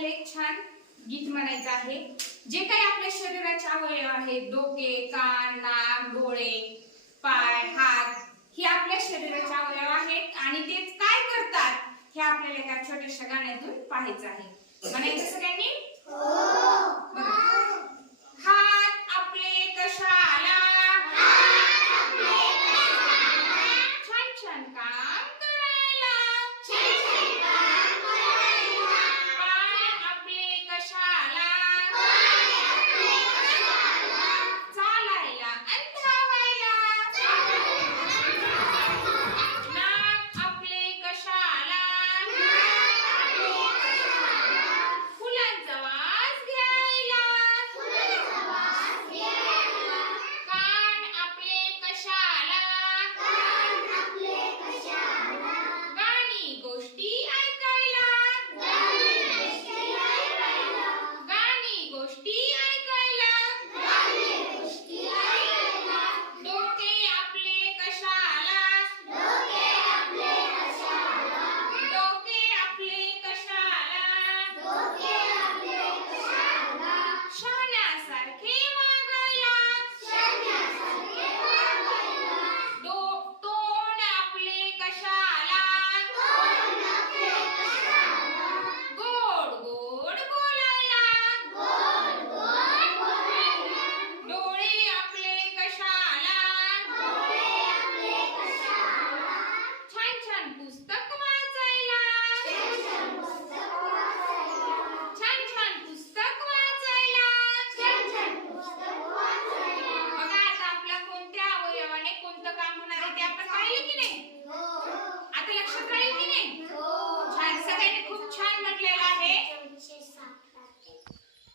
आपल्याला एक छान गीत म्हणायचं आहे। जे काही आपल्या शरीराचे अवयव आहेत, डोके, कान, नाक, डोळे, पाय, हात, हे आपल्या शरीराचे अवयव आहेत आणि ते काय करतात हे आपल्याला एका छोट्याशा गाण्यातून पाहायचं आहे। म्हणायचं सगळ्यांनी? हो। हात आपले कशाला? छान छान काम करायला। पाय आपले कशाला? चालायला आणि धावायला। नाक आपले कशाला? फुलांचा वास घ्यायला। कान आपले कशाला? गाणी गोष्टी ऐकायला। गाणी गोष्टी ऐकायला। डोके आपले कशाला? डोके आपले कशाला? शहाण्यासारखे वागायला। तोंड आपले कशाला? गोड गोड बोलायला। डोळे आपले कशाला? छान छान पुस्तक वाचायला। छान छान पुस्तक वाचायला। बघा आता आपल्या कोणत्या अवयवाने कोणतं काम होणार आहे ते आपण पाहिलं की नाही? आता लक्षात राहील की नाही? छान, सगळ्यांनी खूप छान म्हटलेलं आहे।